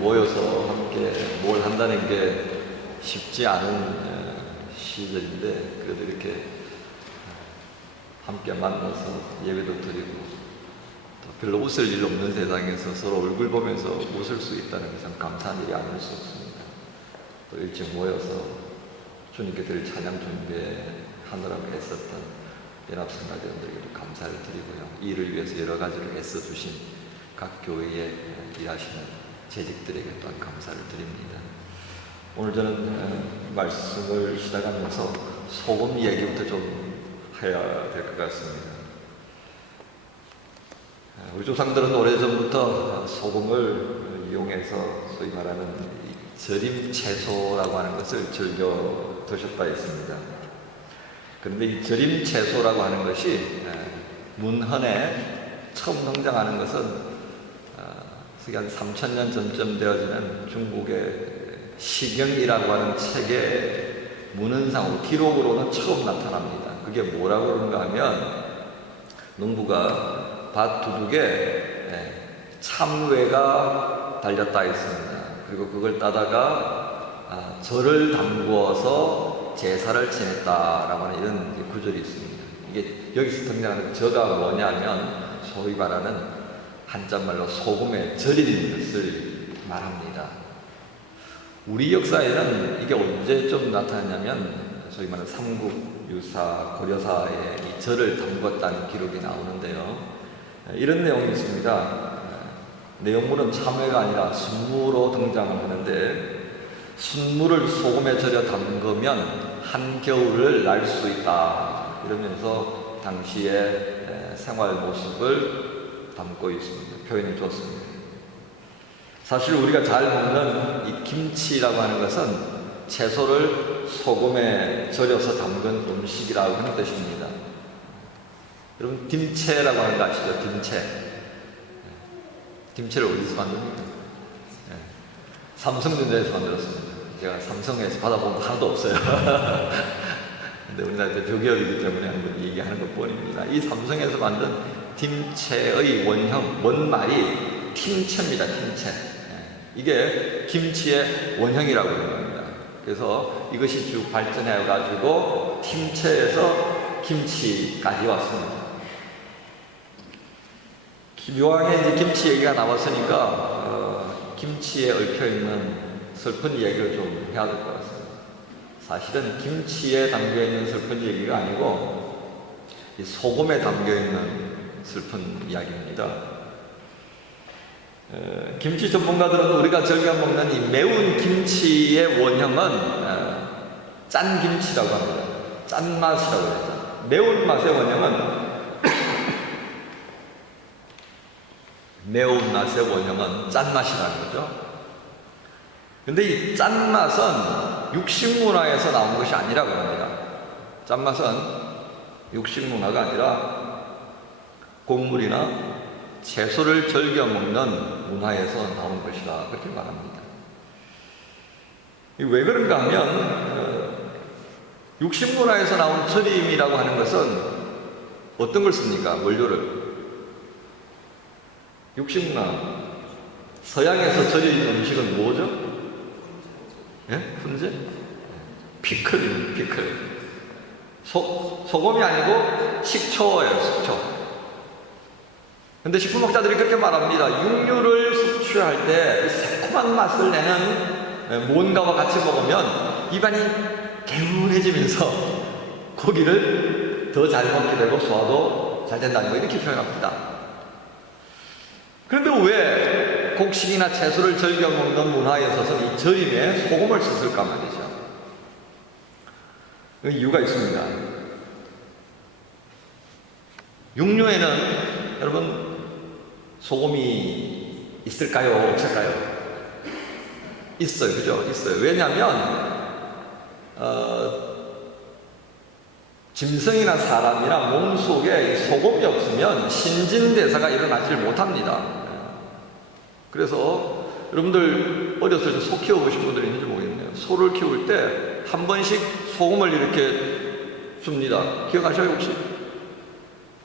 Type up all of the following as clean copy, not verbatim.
모여서 함께 뭘 한다는 게 쉽지 않은 시절인데, 그래도 이렇게 함께 만나서 예배도 드리고, 또 별로 웃을 일 없는 세상에서 서로 얼굴 보면서 웃을 수 있다는 게 참 감사한 일이 아닐 수 없습니다. 또 일찍 모여서 주님께 드릴 찬양 준비하느라고 애썼던 연합성가대원들에게도 감사를 드리고요. 이를 위해서 여러 가지를 애써주신 각 교회에 일하시는 재직들에게 또한 감사를 드립니다. 오늘 저는 말씀을 시작하면서 소금 얘기부터 좀 해야 될 것 같습니다. 우리 조상들은 오래전부터 소금을 이용해서 소위 말하는 절임 채소라고 하는 것을 즐겨 드셨다 했습니다. 그런데 이 절임 채소라고 하는 것이 문헌에 처음 등장하는 것은 한 3000년 전쯤 되어지는 중국의 시경이라고 하는 책의 문헌상으로 기록으로는 처음 나타납니다. 그게 뭐라고 그런가 하면 농부가 밭 두둑에 참외가 달렸다 했습니다. 그리고 그걸 따다가 절을 담구어서 제사를 지냈다라고 하는 이런 구절이 있습니다. 이게 여기서 등장하는 저가 뭐냐면 소위 말하는 한자말로 소금에 절인 것을 말합니다. 우리 역사에는 이게 언제쯤 나타났냐면 소위 말하는 삼국유사, 고려사에 이 절을 담궜다는 기록이 나오는데요. 이런 내용이 있습니다. 내용물은 참외가 아니라 순무로 등장을 하는데, 순무를 소금에 절여 담그면 한겨울을 날 수 있다 이러면서 당시의 생활 모습을 담고 있습니다. 표현해 줬습니다. 사실 우리가 잘 먹는 이 김치라고 하는 것은 채소를 소금에 절여서 담근 음식이라고 하는 뜻입니다. 여러분, 김채라고 하는 거 아시죠? 김채. 김치를 어디서 만듭니까? 삼성전자에서 만들었습니다. 제가 삼성에서 받아본 거 하나도 없어요. 근데 우리나라 대기업이기 때문에 한번 얘기하는 것 뿐입니다. 이 삼성에서 만든 김채의 원형, 원말이 팀채입니다. 팀채. 이게 김치의 원형이라고 하는 겁니다. 그래서 이것이 쭉 발전해가지고 팀채에서 김치까지 왔습니다. 묘하게 이제 김치 얘기가 나왔으니까 김치에 얽혀있는 슬픈 얘기를 좀 해야 될 것 같습니다. 사실은 김치에 담겨있는 슬픈 얘기가 아니고 이 소금에 담겨있는 슬픈 이야기입니다. 김치 전문가들은 우리가 즐겨 먹는 이 매운 김치의 원형은 짠 김치라고 합니다. 짠맛이라고 하죠. 매운맛의 원형은 매운맛의 원형은 짠맛이라는 거죠. 근데 이 짠맛은 육식문화에서 나온 것이 아니라고 합니다. 짠맛은 육식문화가 아니라 곡물이나 채소를 즐겨 먹는 문화에서 나온 것이다, 그렇게 말합니다. 왜 그런가 하면 육식문화에서 나온 절임이라고 하는 것은 어떤 걸 씁니까? 원료를. 육식문화, 서양에서 절인 음식은 뭐죠? 예? 훈제? 피클입니다. 피클. 소금이 아니고 식초예요. 식초. 근데 식품학자들이 그렇게 말합니다. 육류를 섭취할 때 새콤한 맛을 내는 무언가와 같이 먹으면 입안이 개운해지면서 고기를 더 잘 먹게 되고 소화도 잘 된다는 거, 이렇게 표현합니다. 그런데 왜 곡식이나 채소를 즐겨 먹는 문화에 있어서 이 절임에 소금을 썼을까 말이죠. 그 이유가 있습니다. 육류에는 여러분 소금이 있을까요? 없을까요? 있어요. 그죠? 있어요. 왜냐하면 짐승이나 사람이나 몸 속에 소금이 없으면 신진대사가 일어나질 못합니다. 그래서 여러분들 어렸을 때 소 키워보신 분들이 있는지 모르겠네요. 소를 키울 때 한 번씩 소금을 이렇게 줍니다. 기억하셔요 혹시?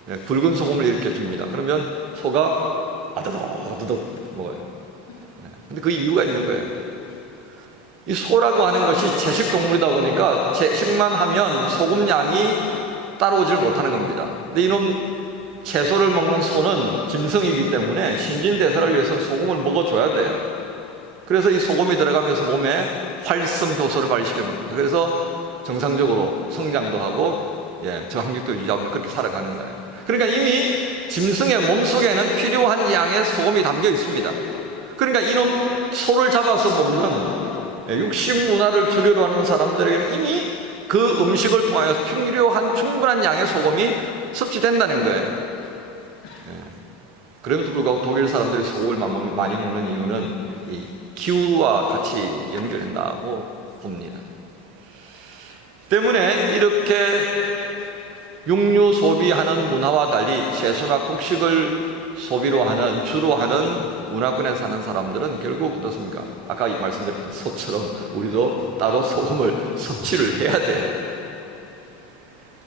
네, 붉은 소금을 이렇게 줍니다. 그러면 소가 아드덕 먹어요. 네. 근데 그 이유가 있는 거예요. 이 소라고 하는 것이 채식동물이다 보니까 채식만 하면 소금 양이 따라오질 못하는 겁니다. 근데 이런 채소를 먹는 소는 짐승이기 때문에 신진대사를 위해서 소금을 먹어줘야 돼요. 그래서 이 소금이 들어가면서 몸에 활성 효소를 발휘시킵니다. 그래서 정상적으로 성장도 하고 저항력도 유지하고 그렇게 살아가는 거예요. 그러니까 이미 짐승의 몸속에는 필요한 양의 소금이 담겨 있습니다. 그러니까 이런 소를 잡아서 먹는 육식 문화를 주류로 하는 사람들에게는 이미 그 음식을 통하여서 필요한 충분한 양의 소금이 섭취된다는 거예요. 그럼에도 불구하고 독일 사람들이 소금을 많이 먹는 이유는 이 기후와 같이 연결된다고 봅니다. 때문에 이렇게 육류 소비하는 문화와 달리 채소나 곡식을 소비로 하는, 주로 하는 문화권에 사는 사람들은 결국 어떻습니까? 아까 말씀드린 소처럼 우리도 따로 소금을 섭취를 해야 돼요.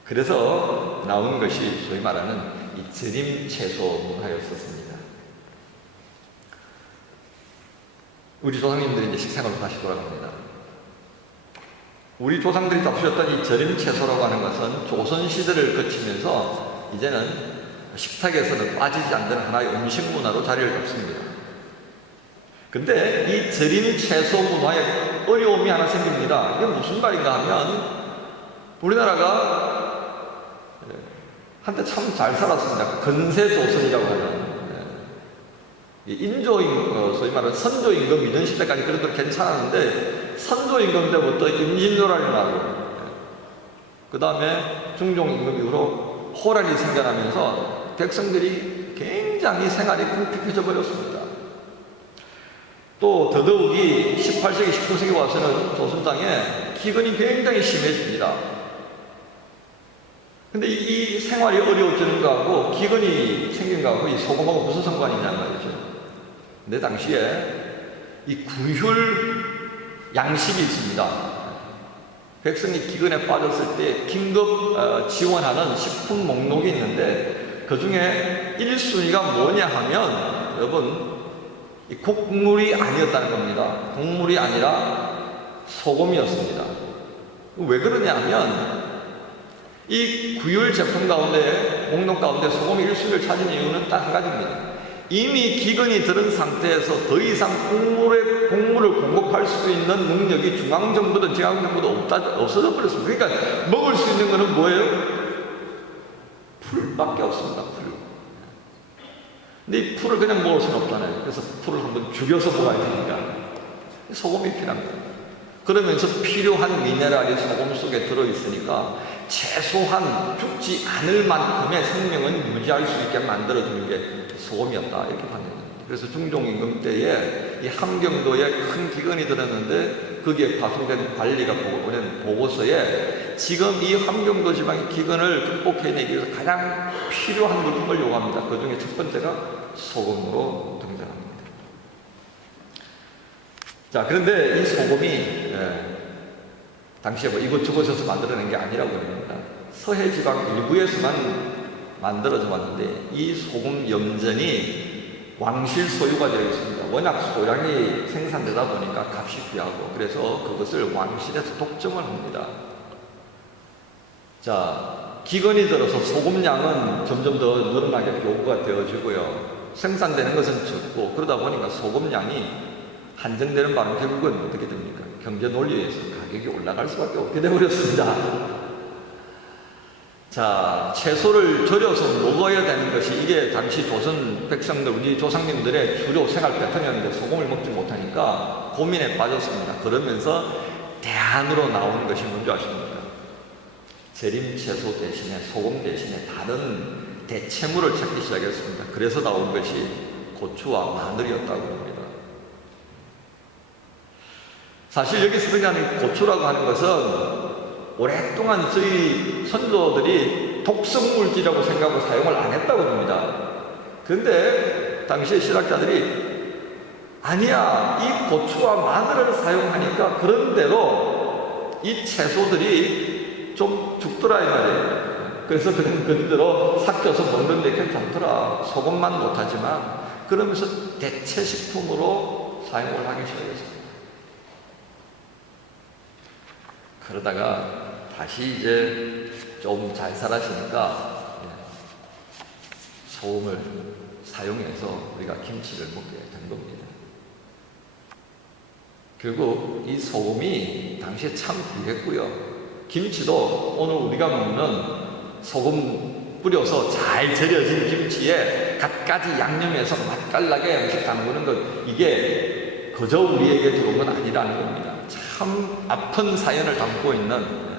그래서 나온 것이 소위 말하는 이 절임 채소 문화였었습니다. 우리 조상님들이 이제 식생활로 다시 돌아갑니다. 우리 조상들이 잡수셨던 이 절임 채소라고 하는 것은 조선시대를 거치면서 이제는 식탁에서는 빠지지 않는 하나의 음식 문화로 자리를 잡습니다. 근데 이 절임 채소 문화에 어려움이 하나 생깁니다. 이게 무슨 말인가 하면 우리나라가 한때 참 잘 살았습니다. 근세조선이라고 하는 소위 말하는 선조임금 이전 시대까지 그래도 괜찮았는데 선조임금 때부터 임진왜란이 나고 그 다음에 중종임금 이후로 호란이 생겨나면서 백성들이 굉장히 생활이 궁핍해져 버렸습니다. 또 더더욱이 18세기, 19세기 와서는 조선 땅에 기근이 굉장히 심해집니다. 근데 이 생활이 어려워지는 거하고 기근이 생긴 거하고 이 소금하고 무슨 상관이냐 말이죠. 근데 당시에 이 구휼 양식이 있습니다. 백성이 기근에 빠졌을 때 긴급 지원하는 식품 목록이 있는데 그 중에 1순위가 뭐냐 하면 여러분 이 곡물이 아니었다는 겁니다. 곡물이 아니라 소금이었습니다. 왜 그러냐 하면 이 구휼 제품 가운데 목록 가운데 소금이 1순위를 차지한 이유는 딱 한 가지입니다. 이미 기근이 들은 상태에서 더 이상 곡물을 공급할 수 있는 능력이 중앙정부든 지방정부도 없어져 버렸습니다. 그러니까 먹을 수 있는 것은 뭐예요? 풀밖에 없습니다. 풀. 근데 이 풀을 그냥 먹을 수는 없잖아요. 그래서 풀을 한번 죽여서 먹어야 되니까 소금이 필요한 거예요. 그러면서 필요한 미네랄이 소금 속에 들어있으니까 최소한 죽지 않을 만큼의 생명은 유지할 수 있게 만들어주는 게 소금이었다 이렇게 판단합니다. 그래서 중종임금 때에 이 함경도에 큰 기근이 들었는데 거기에 파송된 관리가 보낸 보고서에 지금 이 함경도 지방의 기근을 극복해내기 위해서 가장 필요한 물품을 요구합니다. 그 중에 첫 번째가 소금으로 등장합니다. 자, 그런데 이 소금이 당시에 뭐 이곳저곳에서 만들어낸 게 아니라고 합니다. 서해 지방 일부에서만 만들어져 왔는데 이 소금 염전이 왕실 소유가 되어 있습니다. 워낙 소량이 생산되다 보니까 값이 귀하고 그래서 그것을 왕실에서 독점을 합니다. 자, 기근이 들어서 소금량은 점점 더 늘어나게 요구가 되어지고요. 생산되는 것은 적고 그러다 보니까 소금량이 한정되는 바람 결국은 어떻게 됩니까? 경제 논리에서 가격이 올라갈 수밖에 없게 되어버렸습니다. 자, 채소를 절여서 먹어야 되는 것이 이게 당시 조선 백성들, 우리 조상님들의 주로 생활 패턴이었는데 소금을 먹지 못하니까 고민에 빠졌습니다. 그러면서 대안으로 나오는 것이 뭔지 아십니까? 절임 채소 대신에 소금 대신에 다른 대체물을 찾기 시작했습니다. 그래서 나온 것이 고추와 마늘이었다고 합니다. 사실 여기서 등장하는 고추라고 하는 것은 오랫동안 저희 선조들이 독성물질이라고 생각하고 사용을 안 했다고 합니다. 그런데 당시에 신학자들이 아니야, 이 고추와 마늘을 사용하니까 그런대로 이 채소들이 좀 죽더라 이 말이에요. 그래서 그런대로 삭혀서 먹는데 괜찮더라. 소금만 못하지만 그러면서 대체식품으로 사용을 하기 시작했습니다. 그러다가 다시 이제 좀 잘 살아시니까 소금을 사용해서 우리가 김치를 먹게 된 겁니다. 결국 이 소금이 당시에 참 귀했고요. 김치도 오늘 우리가 먹는 소금 뿌려서 잘 절여진 김치에 갖가지 양념해서 맛깔나게 음식 담그는 것, 이게 그저 우리에게 들어온 건 아니라는 겁니다. 참 아픈 사연을 담고 있는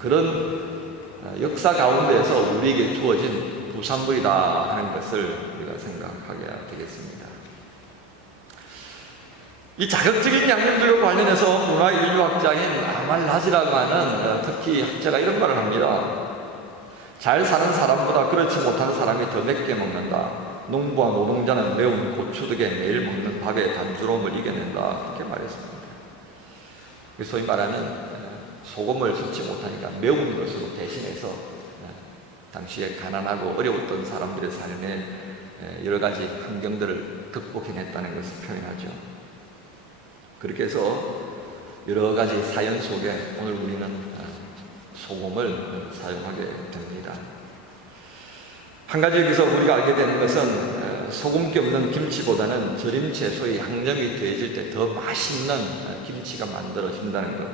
그런 역사 가운데에서 우리에게 주어진 부산물이다 하는 것을 우리가 생각하게 되겠습니다. 이 자극적인 양념들과 관련해서 문화인류학자인 아말라지라고 하는 특히 학자가 이런 말을 합니다. 잘 사는 사람보다 그렇지 못한 사람이 더 맵게 먹는다. 농부와 노동자는 매운 고추덕에 매일 먹는 밥의 단조로움을 이겨낸다. 그렇게 말했습니다. 소위 말하는 소금을 섞지 못하니까 매운 것으로 대신해서 당시에 가난하고 어려웠던 사람들의 삶에 여러 가지 환경들을 극복해냈다는 것을 표현하죠. 그렇게 해서 여러 가지 사연 속에 오늘 우리는 소금을 사용하게 됩니다. 한 가지 여기서 우리가 알게 되는 것은 소금기 없는 김치보다는 절임 채소의 양념이 더해질 때 더 맛있는 김치가 만들어진다는 것,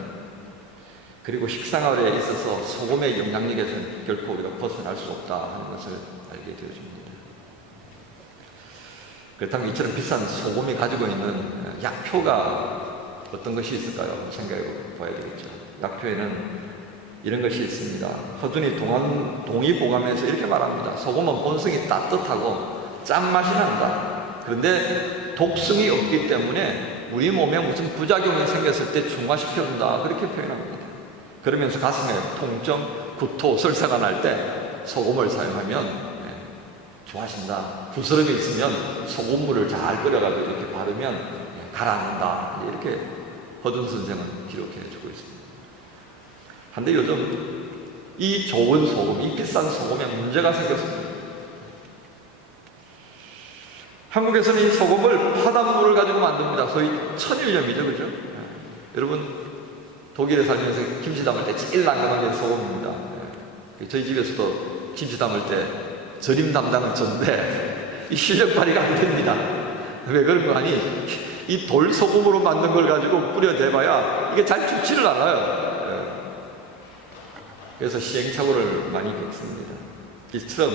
그리고 식생활에 있어서 소금의 영향력에서는 결코 우리가 벗어날 수 없다 하는 것을 알게 되어줍니다. 그렇다면 이처럼 비싼 소금이 가지고 있는 약효가 어떤 것이 있을까요? 생각해 봐야 되겠죠. 약효에는 이런 것이 있습니다. 허준이 동의보감에서 이렇게 말합니다. 소금은 본성이 따뜻하고 짠맛이 난다. 그런데 독성이 없기 때문에 우리 몸에 무슨 부작용이 생겼을 때 중화시켜준다. 그렇게 표현합니다. 그러면서 가슴에 통증, 구토, 설사가 날 때 소금을 사용하면 좋아진다. 부스럼이 있으면 소금물을 잘 끓여가지고 이렇게 바르면 가라앉는다. 이렇게 허준 선생은 기록해 주고 있습니다. 그런데 요즘 이 좋은 소금, 이 비싼 소금에 문제가 생겼습니다. 한국에서는 이 소금을 파단물을 가지고 만듭니다. 소위 천일염이죠, 그죠? 여러분 독일에 살면서 김치 담을 때 제일 난감한 게 소금입니다. 저희 집에서도 김치 담을 때 절임 담당은 전데 이 실력 발휘가 안 됩니다. 왜 그런 거 하니? 이 돌소금으로 만든 걸 가지고 뿌려대봐야 이게 잘 죽지를 않아요. 그래서 시행착오를 많이 겪습니다. 이처럼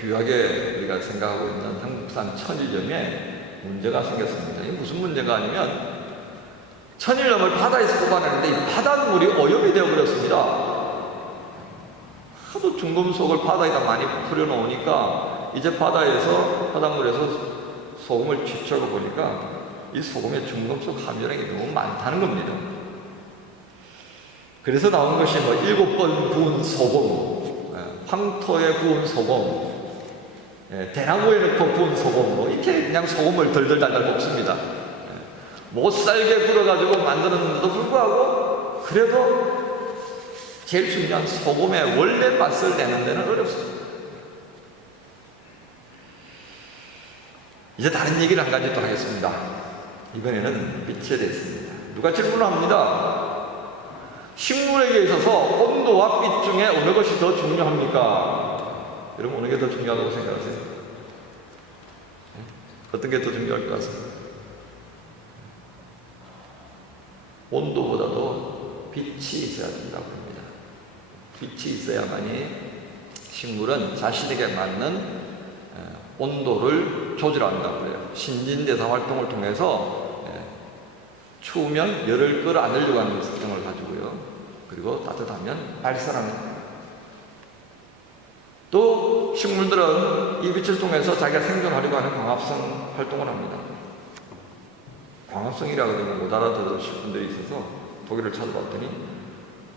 귀하게 우리가 생각하고 있는 한국산 천일염에 문제가 생겼습니다. 이게 무슨 문제가 아니면 천일염을 바다에서 뽑아내는데 이 바닷물이 오염이 되어버렸습니다. 하도 중금속을 바다에다 많이 뿌려놓으니까 이제 바닷물에서 소금을 취출하고 보니까 이 소금에 중금속 함유량이 너무 많다는 겁니다. 그래서 나온 것이 7번 구운 소금, 황토에 구운 소금, 대나무에 넣고 구운 소금, 이렇게 그냥 소금을 덜덜달달 볶습니다. 못살게 불어가지고 만들었는데도 불구하고 그래도 제일 중요한 소금의 원래 맛을 내는 데는 어렵습니다. 이제 다른 얘기를 한 가지 또 하겠습니다. 이번에는 빛에 대해서입니다. 누가 질문을 합니다. 식물에게 있어서 온도와 빛 중에 어느 것이 더 중요합니까? 여러분 어느 게 더 중요하다고 생각하세요? 어떤 게 더 중요할 것 같습니다? 온도보다도 빛이 있어야 된다고 합니다. 빛이 있어야만이 식물은 자신에게 맞는 온도를 조절한다고 해요. 신진대사 활동을 통해서 추우면 열을 끌어안으려고 하는 특성을 가지고요. 그리고 따뜻하면 발산하는 거예요. 또 식물들은 이 빛을 통해서 자기가 생존하려고 하는 광합성 활동을 합니다. 광합성이라고 하면 못 알아들으실 분들이 있어서 독일을 찾아봤더니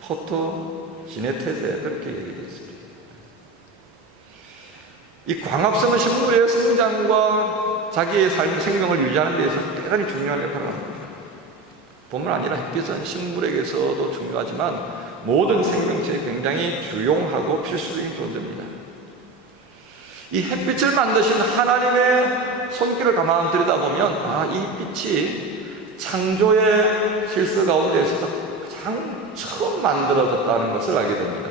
포토지네테제 그렇게 얘기되어 있습니다. 이 광합성은 식물의 성장과 자기의 생명을 유지하는 데 있어서 대단히 중요한 역할을 합니다. 뿐만 아니라 햇빛은 식물에게서도 중요하지만 모든 생명체에 굉장히 주용하고 필수적인 존재입니다. 이 햇빛을 만드신 하나님의 손길을 가만히 들여다보면 이 빛이 창조의 실수 가운데에서도 가장 처음 만들어졌다는 것을 알게 됩니다.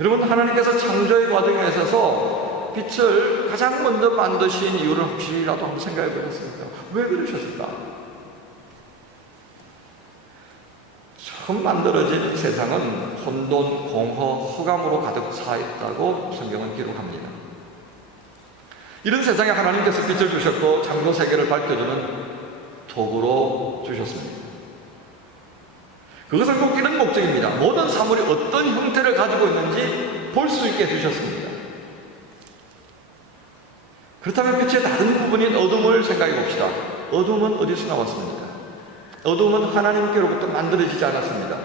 여러분, 하나님께서 창조의 과정에 있어서 빛을 가장 먼저 만드신 이유를 혹시라도 한번 생각해 보셨습니까? 왜 그러셨을까? 처음 만들어진 세상은 혼돈, 공허, 흑암으로 가득 차 있다고 성경은 기록합니다. 이런 세상에 하나님께서 빛을 주셨고 창조 세계를 밝혀주는 도구로 주셨습니다. 그것은 꼭 이런 목적입니다. 모든 사물이 어떤 형태를 가지고 있는지 볼 수 있게 해주셨습니다. 그렇다면 빛의 다른 부분인 어둠을 생각해 봅시다. 어둠은 어디서 나왔습니까? 어둠은 하나님께로부터 만들어지지 않았습니다.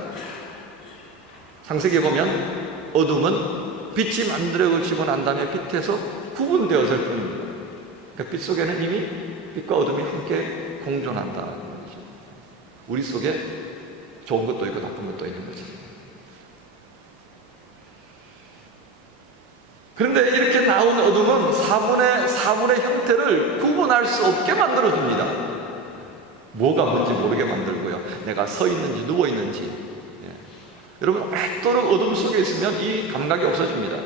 창세기에 보면 어둠은 빛이 만들어지고 난 다음에 빛에서 구분되었을 뿐입니다. 그러니까 빛 속에는 이미 빛과 어둠이 함께 공존한다. 우리 속에 좋은 것도 있고 나쁜 것도 있는 거죠. 그런데 이렇게 나온 어둠은 사물의 형태를 구분할 수 없게 만들어줍니다. 뭐가 뭔지 모르게 만들고요. 내가 서 있는지 누워 있는지. 예. 여러분, 오랫도록 어둠 속에 있으면 이 감각이 없어집니다.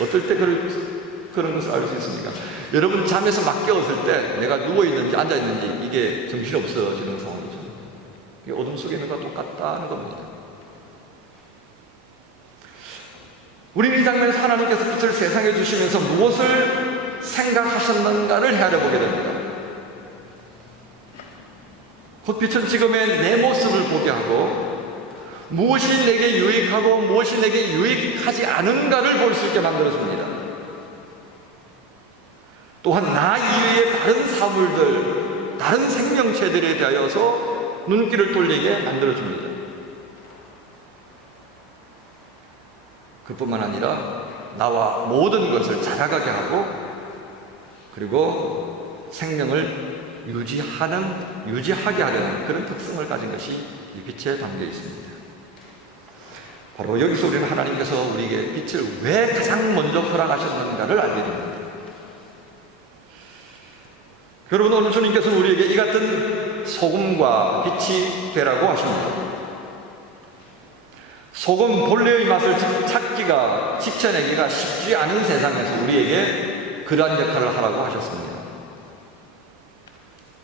어떨 때 그런 것을 알 수 있습니까? 여러분, 잠에서 막 깨었을 때 내가 누워 있는지 앉아 있는지 이게 정신이 없어지는 상황이죠. 이게 어둠 속에 있는 것과 똑같다는 겁니다. 우리는 이 장면에서 하나님께서 빛을 세상에 주시면서 무엇을 생각하셨는가를 헤아려보게 됩니다. 그 빛은 지금의 내 모습을 보게 하고 무엇이 내게 유익하고 무엇이 내게 유익하지 않은가를 볼 수 있게 만들어줍니다. 또한 나 이외의 다른 사물들, 다른 생명체들에 대하여서 눈길을 돌리게 만들어줍니다. 그뿐만 아니라 나와 모든 것을 자라가게 하고 그리고 생명을 유지하게 하려는 그런 특성을 가진 것이 이 빛에 담겨 있습니다. 바로 여기서 우리는 하나님께서 우리에게 빛을 왜 가장 먼저 허락하셨는가를 알게 됩니다. 여러분, 오늘 주님께서는 우리에게 이 같은 소금과 빛이 되라고 하십니다. 소금 본래의 맛을 지켜내기가 쉽지 않은 세상에서 우리에게 그러한 역할을 하라고 하셨습니다.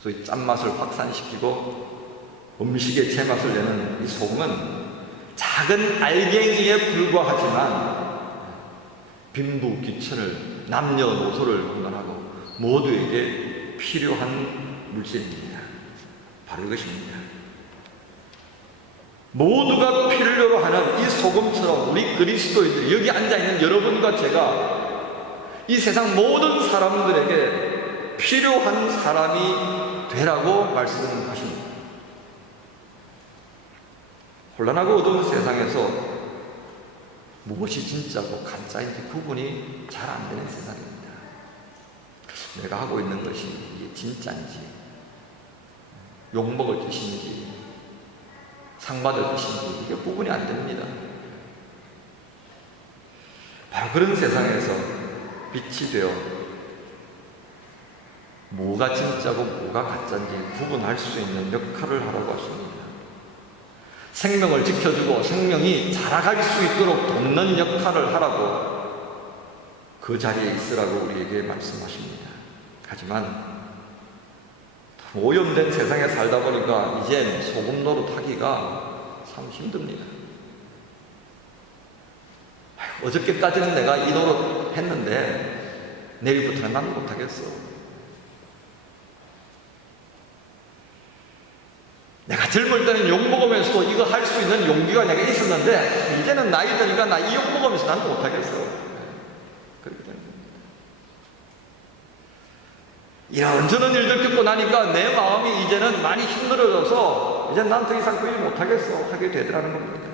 소위 짠맛을 확산시키고 음식의 제맛을 내는 이 소금은 작은 알갱이에 불과하지만 빈부, 귀천을, 남녀노소를 구분하고 모두에게 필요한 물질입니다. 바로 이것입니다. 모두가 필요로 하는 이 소금처럼 우리 그리스도인들이 여기 앉아있는 여러분과 제가 이 세상 모든 사람들에게 필요한 사람이 되라고 말씀하십니다. 혼란하고 어두운 세상에서 무엇이 진짜고 가짜인지 구분이 잘 안 되는 세상입니다. 내가 하고 있는 것이 이게 진짜인지, 욕먹을 뜻인지, 상받을 뜻인지 이게 구분이 안 됩니다. 바로 그런 세상에서 빛이 되어 뭐가 진짜고 뭐가 가짜인지 구분할 수 있는 역할을 하라고 하십니다. 생명을 지켜주고 생명이 자라갈 수 있도록 돕는 역할을 하라고 그 자리에 있으라고 우리에게 말씀하십니다. 하지만 오염된 세상에 살다 보니까 이젠 소금 노릇하기가 참 힘듭니다. 어저께까지는 내가 이 노릇 했는데 내일부터는 난 못하겠어. 내가 젊을 때는 욕 먹으면서도 이거 할 수 있는 용기가 내가 있었는데 이제는 나이 드니까 나 이 욕 먹으면서 난 못하겠어. 그렇게 됩니다. 이런저런 일들 겪고 나니까 내 마음이 이제는 많이 힘들어져서 이제 난 더 이상 그 일 못하겠어 하게 되더라는 겁니다.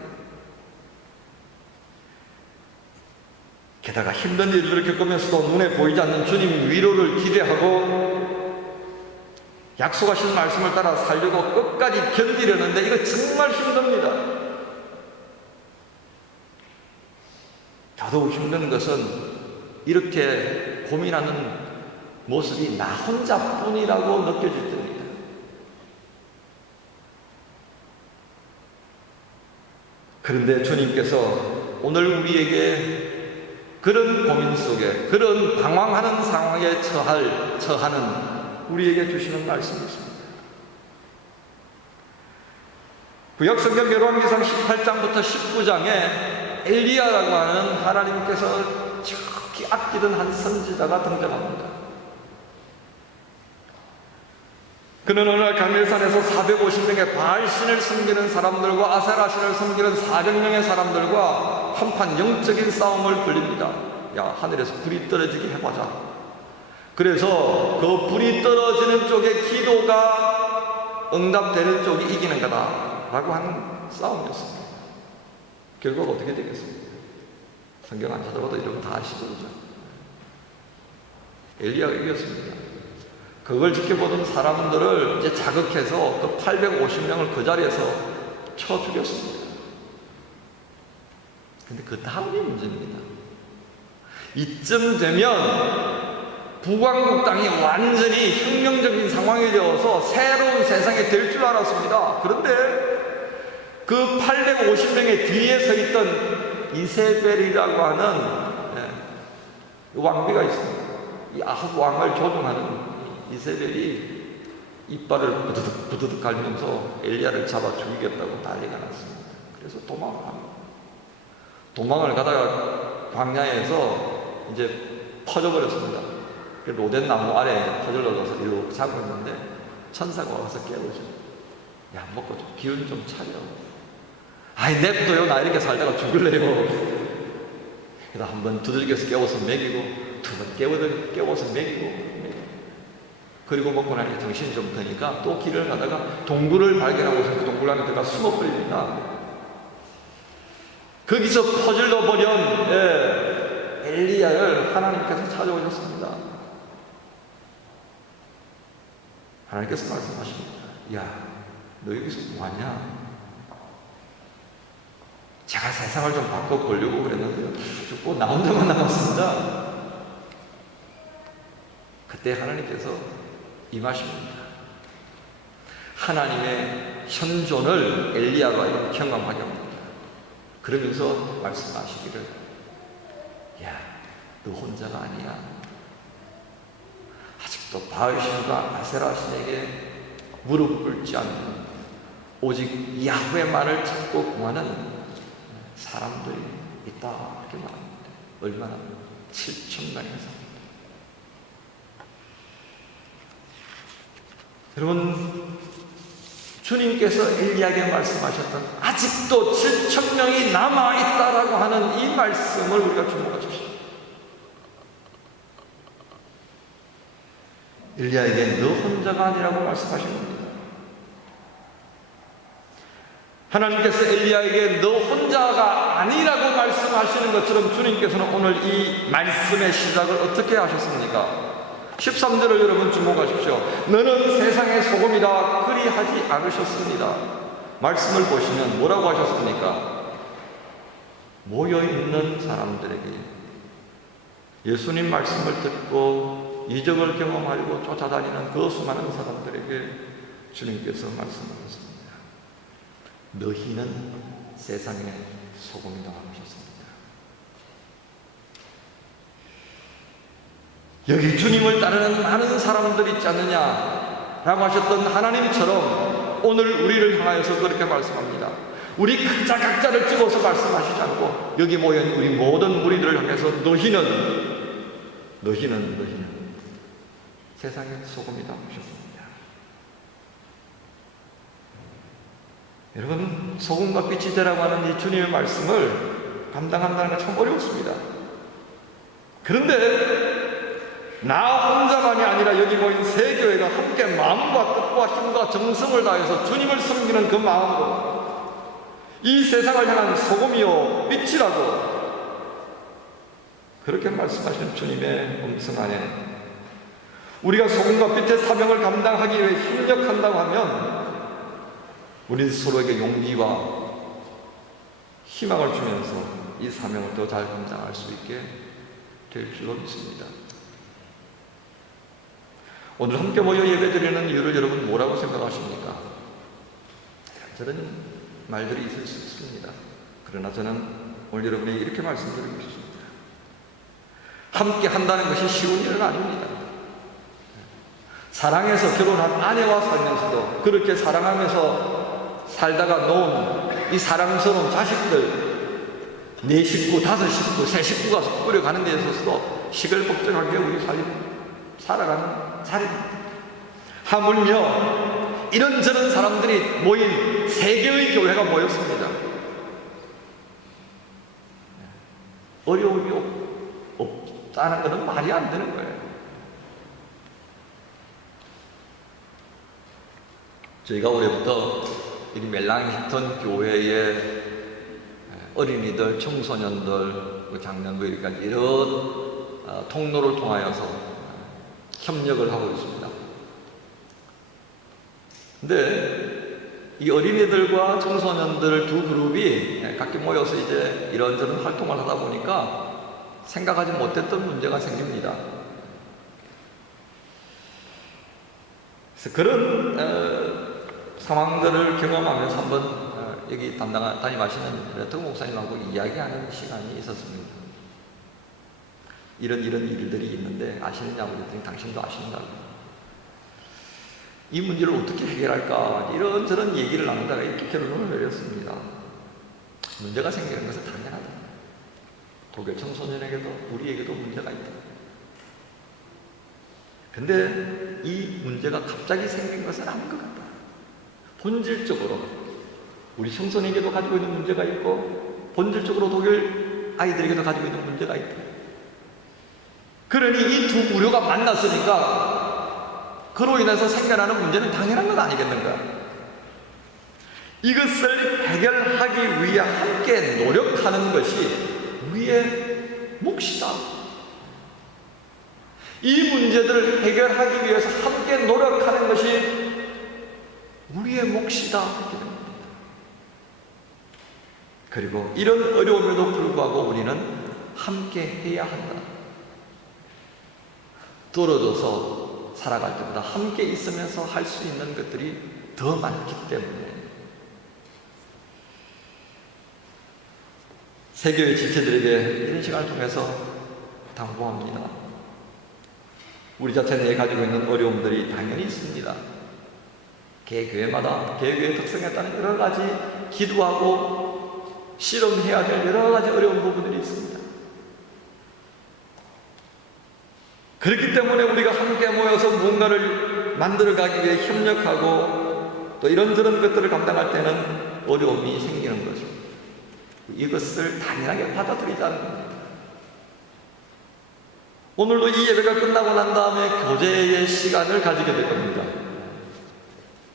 게다가 힘든 일들을 겪으면서도 눈에 보이지 않는 주님 위로를 기대하고 약속하신 말씀을 따라 살려고 끝까지 견디려는데 이거 정말 힘듭니다. 더더욱 힘든 것은 이렇게 고민하는 모습이 나 혼자뿐이라고 느껴질 때입니다. 그런데 주님께서 오늘 우리에게 그런 고민 속에, 그런 방황하는 상황에 처하는 우리에게 주시는 말씀이 있습니다. 구약성경 열왕기상 18장부터 19장에 엘리야라고 하는 하나님께서 지극히 아끼던 한 선지자가 등장합니다. 그는 어느 날 갈멜산에서 450명의 바알신을 섬기는 사람들과 아세라신을 섬기는 400명의 사람들과 한판 영적인 싸움을 벌립니다. 야, 하늘에서 불이 떨어지게 해보자. 그래서 그 불이 떨어지는 쪽의 기도가 응답되는 쪽이 이기는 거다 라고 하는 싸움이었습니다. 결국 어떻게 되겠습니까? 성경 안 찾아봐도 이런 거 다 아시죠? 엘리야가 이겼습니다. 그걸 지켜보던 사람들을 이제 자극해서 그 850명을 그 자리에서 쳐 죽였습니다. 근데 그 다음이 문제입니다. 이쯤 되면 북왕국 땅이 완전히 혁명적인 상황이 되어서 새로운 세상이 될 줄 알았습니다. 그런데 그 850명의 뒤에 서 있던 이세벨이라고 하는 왕비가 있습니다. 이 아합 왕을 조종하는 이세벨이 이빨을 부드득 갈면서 엘리야를 잡아 죽이겠다고 난리가 났습니다. 그래서 도망을 합니다. 도망을 가다가 광야에서 이제 퍼져버렸습니다. 로덴 나무 아래에 퍼질러져서 이렇게 자고 있는데 천사가 와서 깨우죠. 야, 먹고 좀 기운 좀 차려. 아이, 냅둬요. 나 이렇게 살다가 죽을래요. 그래서 한 번 두들겨서 깨워서 먹이고, 두 번 깨워서 먹이고, 그리고 먹고 나니까 정신이 좀 드니까 또 길을 가다가 동굴을 발견하고서 그 동굴 안에 들어가 숨어버립니다. 거기서 퍼질러 버린 엘리야를 하나님께서 찾아오셨습니다. 하나님께서 말씀하십니다. 야, 너 여기서 뭐하냐? 제가 세상을 좀 바꿔보려고 그랬는데요, 죽고 나 혼자만 남았습니다. 그때 하나님께서 임하십니다. 하나님의 현존을 엘리야가 경험하게 합니다. 그러면서 말씀하시기를, 야, 너 혼자가 아니야. 아직도 바알신과 아세라신에게 무릎 꿇지 않는, 오직 야훼만을 찾고 구하는 사람들이 있다, 이렇게 말합니다. 얼마나? 7천만의 사람. 여러분, 주님께서 엘리야에게 말씀하셨던 아직도 7,000명이 남아있다라고 하는 이 말씀을 우리가 주목하십시오. 엘리야에게 너 혼자가 아니라고 말씀하신 겁니다. 하나님께서 엘리야에게 너 혼자가 아니라고 말씀하시는 것처럼 주님께서는 오늘 이 말씀의 시작을 어떻게 하셨습니까? 13절을 여러분 주목하십시오. 너는 세상의 소금이다 그리하지 않으셨습니다. 말씀을 보시면 뭐라고 하셨습니까? 모여있는 사람들에게, 예수님 말씀을 듣고 이적을 경험하려고 쫓아다니는 그 수많은 사람들에게 주님께서 말씀하셨습니다. 너희는 세상의 소금이다 하셨습니다. 여기 주님을 따르는 많은 사람들이 있지 않느냐 라고 하셨던 하나님처럼 오늘 우리를 향하여서 그렇게 말씀합니다. 우리 각자를 집어서 말씀하시지 않고 여기 모인 우리 모든 무리들을 향해서 너희는 세상의 소금이다 하셨습니다. 여러분, 소금과 빛이 되라고 하는 이 주님의 말씀을 감당한다는 건 참 어렵습니다. 그런데 나 혼자만이 아니라 여기 모인 세 교회가 함께 마음과 뜻과 힘과 정성을 다해서 주님을 섬기는 그 마음으로 이 세상을 향한 소금이요 빛이라고 그렇게 말씀하시는 주님의 음성 안에 우리가 소금과 빛의 사명을 감당하기 위해 협력한다고 하면 우리 서로에게 용기와 희망을 주면서 이 사명을 더 잘 감당할 수 있게 될 줄로 믿습니다. 오늘 함께 모여 예배드리는 이유를 여러분 뭐라고 생각하십니까? 저런 말들이 있을 수 있습니다. 그러나 저는 오늘 여러분에게 이렇게 말씀드리고 싶습니다. 함께 한다는 것이 쉬운 일은 아닙니다. 사랑해서 결혼한 아내와 살면서도 그렇게 사랑하면서 살다가 놓은 이 사랑스러운 자식들, 네 식구, 다섯 식구, 세 식구가 꾸려가는 데 있어서도 시끌벅적하게 우리 살아가는 자리입니다. 하물며 이런저런 사람들이 모인 세계의 교회가 모였습니다. 어려움이 없다는 것은 말이 안 되는 거예요. 저희가 올해부터 이 멜랑히턴 교회의 어린이들, 청소년들, 장년부까지 이런 통로를 통하여서 협력을 하고 있습니다. 근데 이 어린이들과 청소년들 두 그룹이 각기 모여서 이제 이런저런 활동을 하다 보니까 생각하지 못했던 문제가 생깁니다. 그래서 그런 상황들을 경험하면서 한번 여기 담임하시는 레터 목사님하고 이야기하는 시간이 있었습니다. 이런 일들이 있는데 아시느냐고 그랬더니 당신도 아신다고. 이 문제를 어떻게 해결할까 이런저런 얘기를 나누다가 이렇게 결론을 내렸습니다. 문제가 생기는 것은 당연하다. 독일 청소년에게도 우리에게도 문제가 있다. 근데 이 문제가 갑자기 생긴 것은 아닌 것 같다. 본질적으로 우리 청소년에게도 가지고 있는 문제가 있고 본질적으로 독일 아이들에게도 가지고 있는 문제가 있다. 그러니 이 두 우려가 만났으니까 그로 인해서 생겨나는 문제는 당연한 것 아니겠는가? 이것을 해결하기 위해 함께 노력하는 것이 우리의 몫이다. 이 문제들을 해결하기 위해서 함께 노력하는 것이 우리의 몫이다. 이렇게 됩니다. 그리고 이런 어려움에도 불구하고 우리는 함께 해야 한다. 떨어져서 살아갈 때보다 함께 있으면서 할 수 있는 것들이 더 많기 때문에 세교회 지체들에게 이런 시간을 통해서 당부합니다. 우리 자체 내에 가지고 있는 어려움들이 당연히 있습니다. 개교회마다 개교회의 특성에 따른 여러 가지 기도하고 실험해야 될 여러 가지 어려운 부분들이 있습니다. 그렇기 때문에 우리가 함께 모여서 무언가를 만들어가기 위해 협력하고 또 이런저런 것들을 감당할 때는 어려움이 생기는 것입니다. 이것을 당연하게 받아들이자는 겁니다. 오늘도 이 예배가 끝나고 난 다음에 교제의 시간을 가지게 될 겁니다.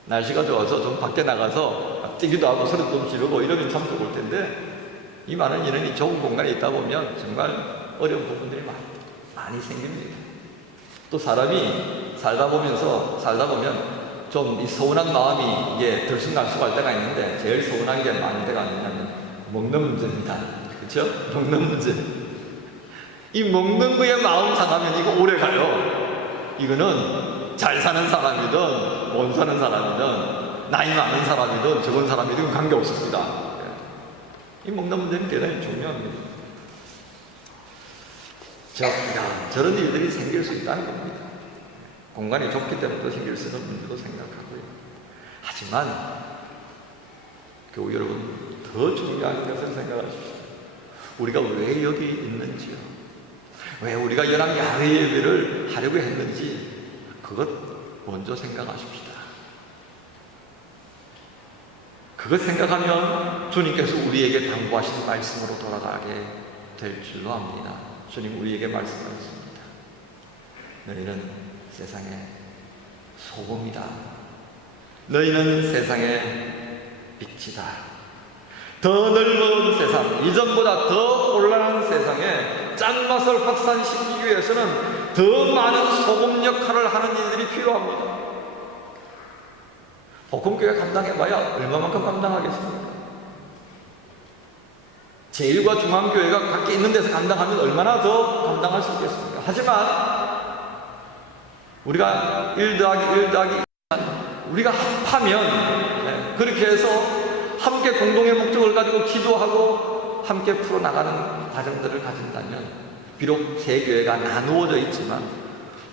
날씨가 좋아서 좀 밖에 나가서 뛰기도 하고 소리도 좀 지르고 이러면 참 좋을 텐데 이 많은 인원이 좋은 공간에 있다 보면 정말 어려운 부분들이 많이 생깁니다. 또 사람이 살다 보면 좀 이 서운한 마음이 이게 들쑥날쑥할 때가 있는데 제일 서운한 게 많은 때가 아니냐면 먹는 문제입니다. 그렇죠? 먹는 문제. 이 먹는 거에 마음 상하면 이거 오래 가요. 이거는 잘 사는 사람이든 못 사는 사람이든 나이 많은 사람이든 적은 사람이든 관계없습니다. 이 먹는 문제는 대단히 중요합니다. 저런 일들이 생길 수 있다는 겁니다. 공간이 좁기 때문에 생길 수 있는 문제도 생각하고요. 하지만 교우 여러분, 더 중요한 것을 생각하십시오. 우리가 왜 여기 있는지요? 왜 우리가 연합 야외 예배를 하려고 했는지 그것 먼저 생각하십시다. 그것 생각하면 주님께서 우리에게 당부하신 말씀으로 돌아가게 될 줄로 압니다. 주님 우리에게 말씀하셨습니다. 너희는 세상의 소금이다. 너희는 세상의 빛이다. 더 넓은 세상, 이전보다 더 혼란한 세상에 짠맛을 확산시키기 위해서는 더 많은 소금 역할을 하는 이들이 필요합니다. 복음교회 감당해봐야 얼마만큼 감당하겠습니까? 제1과 중앙교회가 각기 있는 데서 감당하면 얼마나 더 감당할 수 있겠습니까? 하지만 우리가 1 더하기 1 더하기 1만 우리가 합하면 그렇게 해서 함께 공동의 목적을 가지고 기도하고 함께 풀어나가는 과정들을 가진다면 비록 새 교회가 나누어져 있지만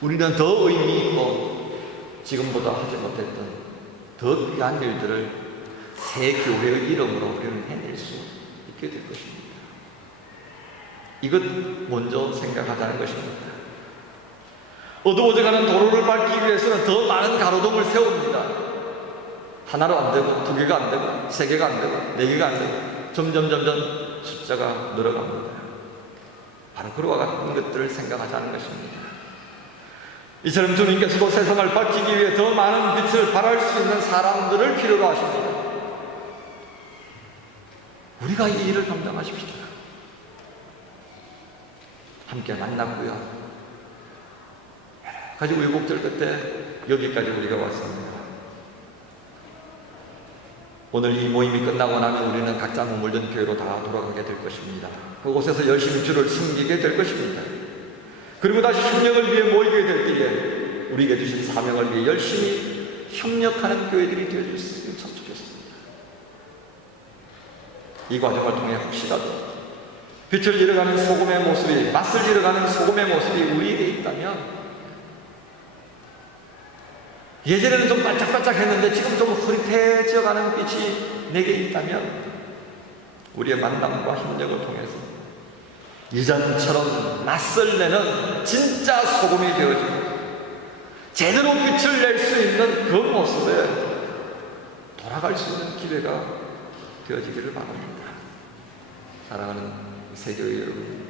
우리는 더 의미 있고 지금보다 하지 못했던 더 귀한 일들을 새 교회의 이름으로 우리는 해낼 수 있게 될 것입니다. 이것 먼저 생각하자는 것입니다. 어두워져가는 도로를 밟기 위해서는 더 많은 가로등을 세웁니다. 하나로 안 되고, 2개가 안 되고, 3개가 안 되고, 4개가 안 되고, 점점 숫자가 늘어갑니다. 바로 그와 같은 것들을 생각하자는 것입니다. 이처럼 주님께서도 세상을 밝히기 위해 더 많은 빛을 발할 수 있는 사람들을 필요로 하십니다. 우리가 이 일을 감당하십시다. 함께 만났고요. 여러 가지 우여곡절 끝에 여기까지 우리가 왔습니다. 오늘 이 모임이 끝나고 나면 우리는 각자 머물던 교회로 다 돌아가게 될 것입니다. 그곳에서 열심히 주를 섬기게 될 것입니다. 그리고 다시 협력을 위해 모이게 될 때에 우리에게 주신 사명을 위해 열심히 협력하는 교회들이 되어줄 수 있으면 참 좋겠습니다. 이 과정을 통해 혹시라도 빛을 잃어가는 소금의 모습이, 맛을 잃어가는 소금의 모습이 우리에게 있다면, 예전에는 좀 반짝반짝 했는데 지금 좀 흐릿해져가는 빛이 내게 있다면, 우리의 만남과 협력을 통해서 이전처럼 맛을 내는 진짜 소금이 되어지고 제대로 빛을 낼 수 있는 그 모습에 돌아갈 수 있는 기회가 되어지기를 바랍니다. 사랑하는 세교회 여러분,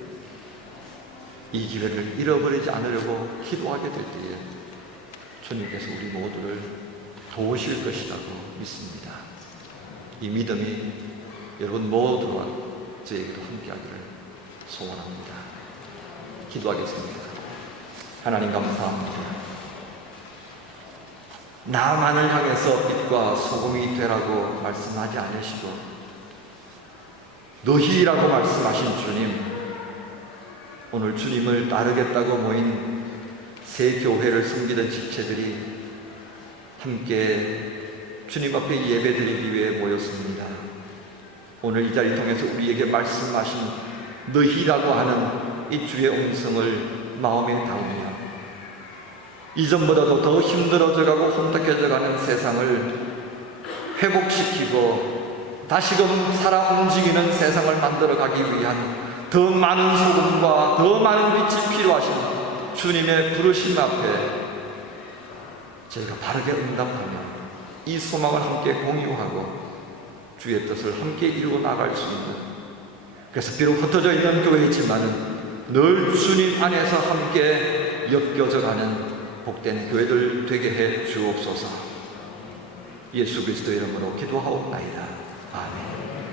이 기회를 잃어버리지 않으려고 기도하게 될 때에 주님께서 우리 모두를 도우실 것이라고 믿습니다. 이 믿음이 여러분 모두와 저에게도 함께하기를 소원합니다. 기도하겠습니다. 하나님 감사합니다. 나만을 향해서 빛과 소금이 되라고 말씀하지 않으시고 너희라고 말씀하신 주님, 오늘 주님을 따르겠다고 모인 새 교회를 섬기던 집체들이 함께 주님 앞에 예배드리기 위해 모였습니다. 오늘 이 자리를 통해서 우리에게 말씀하신 너희라고 하는 이 주의 음성을 마음에 담으며 이전보다도 더 힘들어져가고 혼탁해져가는 세상을 회복시키고 다시금 살아 움직이는 세상을 만들어가기 위한 더 많은 소금과 더 많은 빛이 필요하신 주님의 부르심 앞에 저희가 바르게 응답하며 이 소망을 함께 공유하고 주의 뜻을 함께 이루어 나갈 수 있는, 그래서 비록 흩어져 있는 교회이지만 늘 주님 안에서 함께 엮여져가는 복된 교회들 되게 해 주옵소서. 예수 그리스도 이름으로 기도하옵나이다. 아멘.